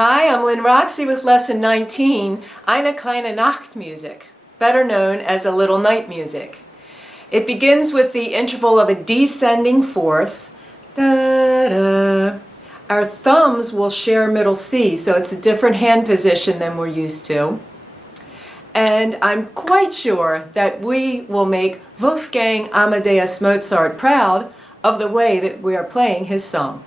Hi, I'm Lynn Roxy with Lesson 19, Eine Kleine Nachtmusik, better known as a little night music. It begins with the interval of a descending fourth. Da, da. Our thumbs will share middle C, so it's a different hand position than we're used to. And I'm quite sure that we will make Wolfgang Amadeus Mozart proud of the way that we are playing his song.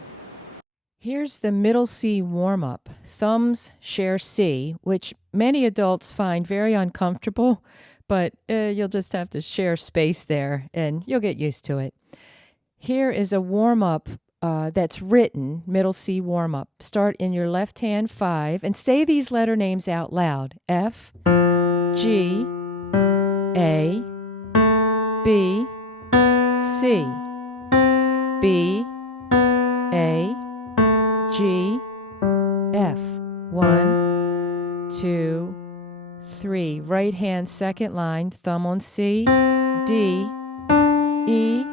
Here's the middle C warm-up. Thumbs share C, which many adults find very uncomfortable, but you'll just have to share space there and you'll get used to it. Here is a warm-up that's written, middle C warm-up. Start in your left hand 5 and say these letter names out loud. F, G, A, B, C, B, A, G, F. 1, 2, 3. Right hand second line, thumb on C, D, E,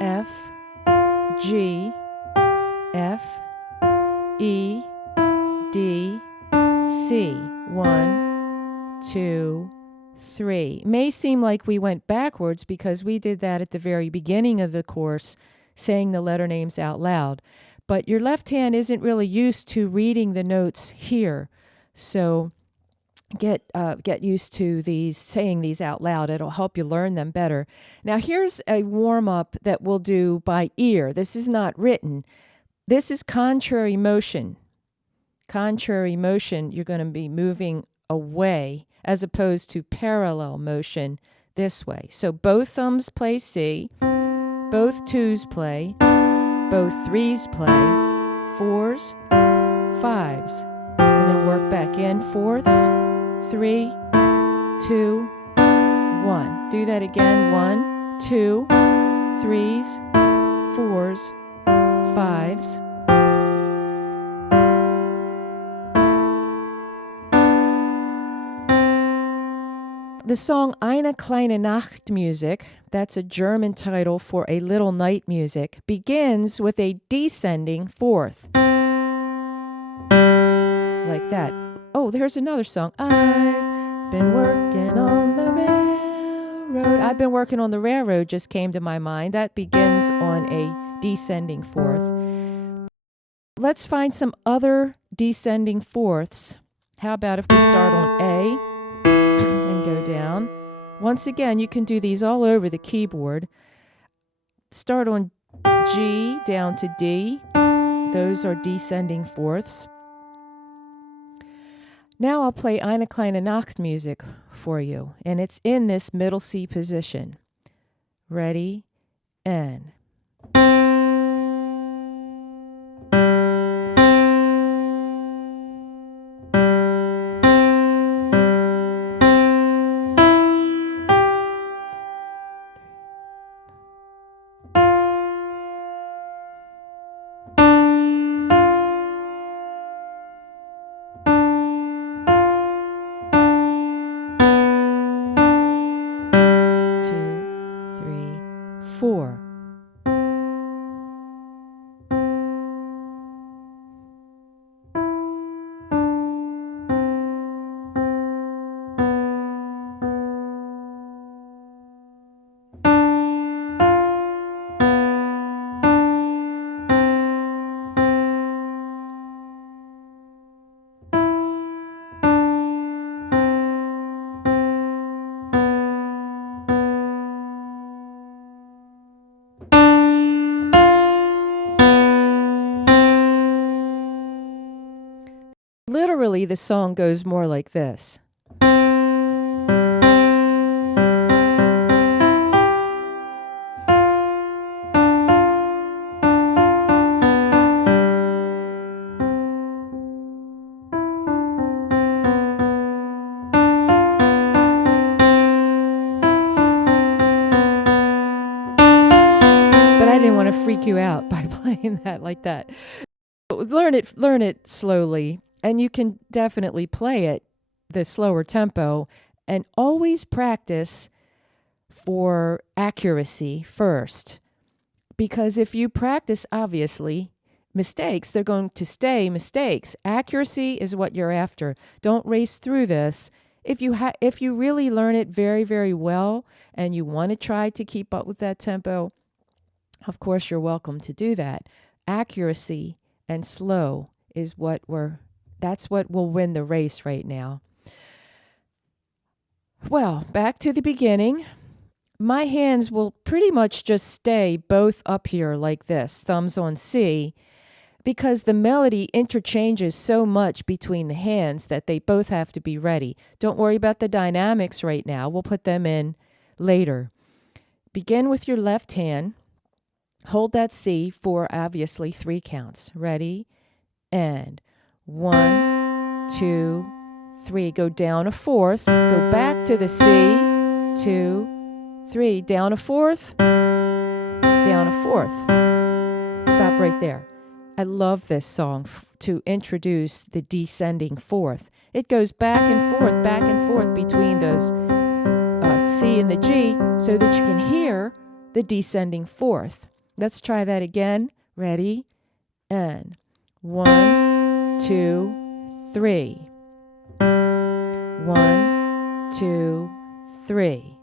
F, G, F, E, D, C. 1, 2, 3. It may seem like we went backwards because we did that at the very beginning of the course, saying the letter names out loud. But your left hand isn't really used to reading the notes here. So get used to saying these out loud. It'll help you learn them better. Now here's a warm-up that we'll do by ear. This is not written. This is contrary motion. Contrary motion, you're going to be moving away as opposed to parallel motion this way. So both thumbs play C, both twos play, both threes play, 4s, 5s, and then work back in, 4ths, 3, 2, 1. Do that again, 1, 2, 3s, 4s, 5s. The song Eine Kleine Nachtmusik, that's a German title for a little night music, begins with a descending fourth. Like that. Oh, there's another song. I've been working on the railroad. I've been working on the railroad just came to my mind. That begins on a descending fourth. Let's find some other descending fourths. How about if we start on A? And go down. Once again, you can do these all over the keyboard. Start on G down to D. Those are descending fourths. Now I'll play Eine Kleine Nachtmusik for you, and it's in this middle C position. Ready, and... Four. Literally, the song goes more like this. But I didn't want to freak you out by playing that like that. Learn it slowly. And you can definitely play it the slower tempo and always practice for accuracy first. Because if you practice, obviously, mistakes, they're going to stay mistakes. Accuracy is what you're after. Don't race through this. If you really learn it very, very well and you want to try to keep up with that tempo, of course you're welcome to do that. Accuracy and slow is that's what will win the race right now. Well, back to the beginning. My hands will pretty much just stay both up here like this, thumbs on C, because the melody interchanges so much between the hands that they both have to be ready. Don't worry about the dynamics right now. We'll put them in later. Begin with your left hand. Hold that C for obviously 3 counts. Ready? And 1, 2, 3. Go down a fourth. Go back to the C. 2, 3. Down a fourth. Down a fourth. Stop right there. I love this song to introduce the descending fourth. It goes back and forth between those C and the G so that you can hear the descending fourth. Let's try that again. Ready? And 1, 2, 3. 1, 2, 3.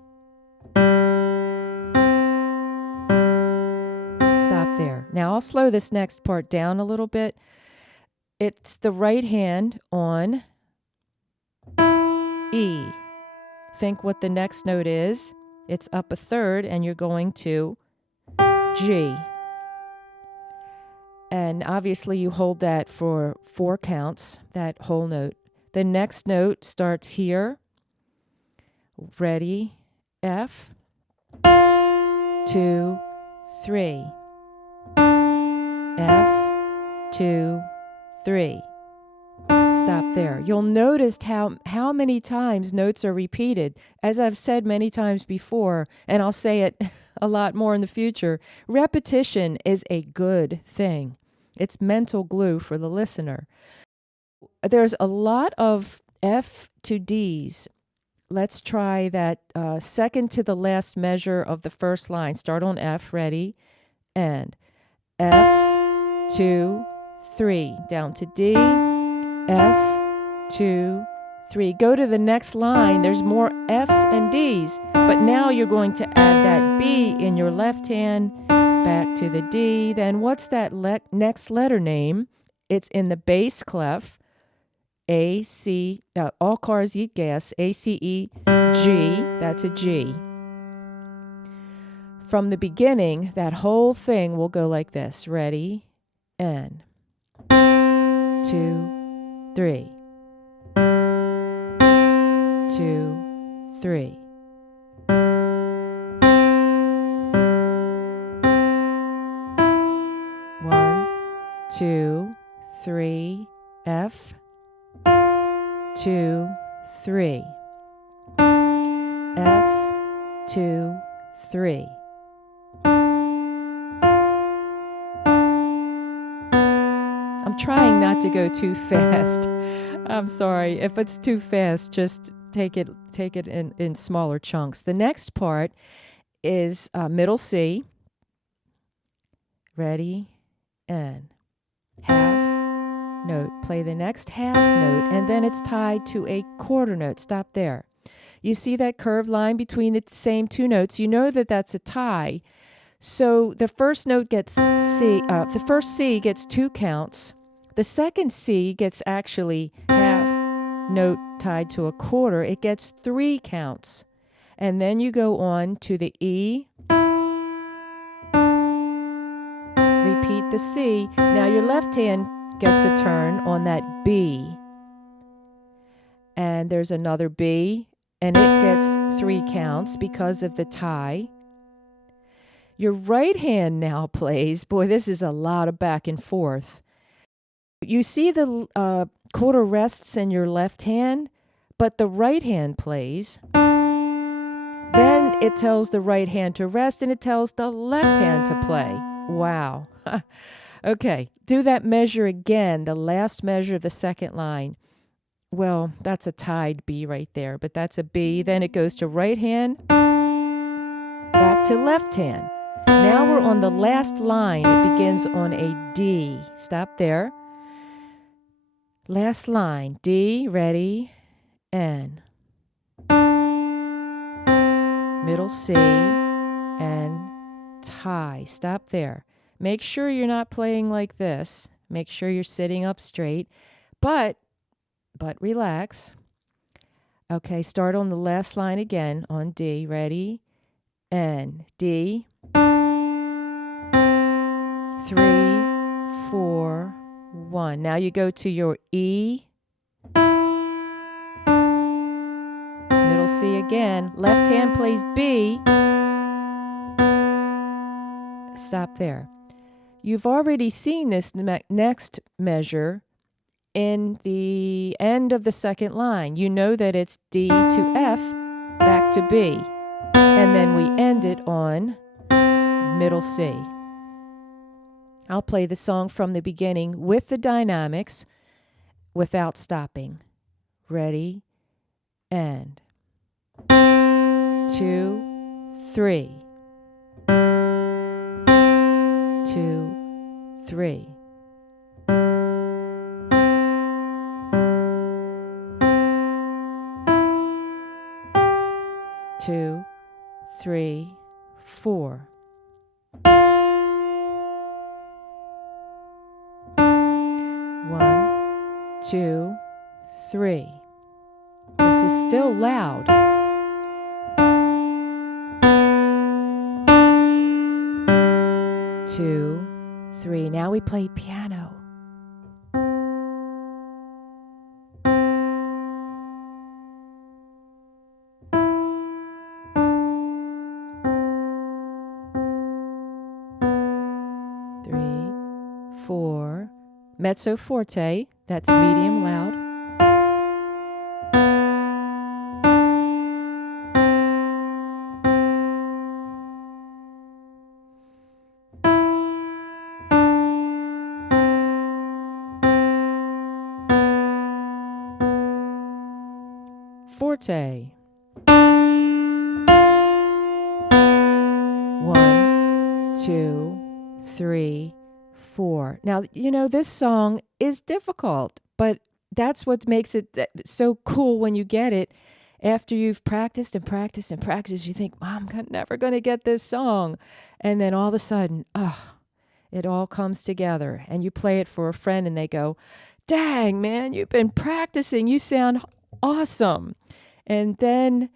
Stop there. Now I'll slow this next part down a little bit. It's the right hand on E. Think what the next note is. It's up a third and you're going to G. And obviously you hold that for 4 counts, that whole note. The next note starts here. Ready? F. 2, 3. F, 2, 3. Stop there. You'll notice how many times notes are repeated. As I've said many times before, and I'll say it a lot more in the future, repetition is a good thing. It's mental glue for the listener. There's a lot of F to Ds. Let's try that second to the last measure of the first line. Start on F, ready? And F, 2, 3. Down to D, F, 2, 3. Go to the next line. There's more Fs and Ds, but now you're going to add that B in your left hand, back to the D. Then what's that next letter name? It's in the bass clef. A, C, all cars eat gas, A, C, E, G, that's a G. From the beginning, that whole thing will go like this. Ready? N. 2, 3. 2, 3. One, 2, 3, F. 2, 3. F, 2, 3. I'm trying not to go too fast. I'm sorry. If it's too fast, just take it in smaller chunks. The next part is middle C. Ready? And half note. Play the next half note, and then it's tied to a quarter note. Stop there. You see that curved line between the same 2 notes? You know that that's a tie. So the first note gets C. The first C gets 2 counts. The second C gets actually half note tied to a quarter. It gets 3 counts. And then you go on to the E. Repeat the C. Now your left hand gets a turn on that B. And there's another B, and it gets 3 counts because of the tie. Your right hand now plays. Boy, this is a lot of back and forth. You see the quarter rests in your left hand, but the right hand plays. Then it tells the right hand to rest, and it tells the left hand to play. Wow. Okay, do that measure again, the last measure of the second line. Well, that's a tied B right there, but that's a B. Then it goes to right hand, back to left hand. Now we're on the last line. It begins on a D. Stop there. Last line. D, ready, and middle C, and tie. Stop there. Make sure you're not playing like this. Make sure you're sitting up straight, but relax. Okay, start on the last line again on D. Ready? And D. 3, 4, 1. Now you go to your E. Middle C again. Left hand plays B. Stop there. You've already seen this next measure in the end of the second line. You know that it's D to F, back to B. And then we end it on middle C. I'll play the song from the beginning with the dynamics without stopping. Ready? And 2, 3. 2, 3. Two, 3, 4. 1, 2, 3. This is still loud. 2, 3. Now we play piano. 3, 4. Mezzo forte, that's medium loud. Forte. 1, 2, 3, 4. Now, you know, this song is difficult, but that's what makes it so cool when you get it. After you've practiced and practiced and practiced, you think, I'm never going to get this song. And then all of a sudden, it all comes together. And you play it for a friend and they go, dang, man, you've been practicing. You sound awesome. And then,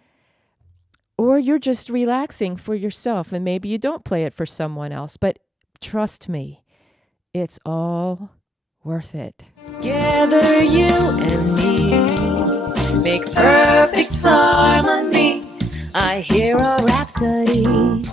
or you're just relaxing for yourself and maybe you don't play it for someone else. But trust me, it's all worth it. Together you and me make perfect harmony. I hear a rhapsody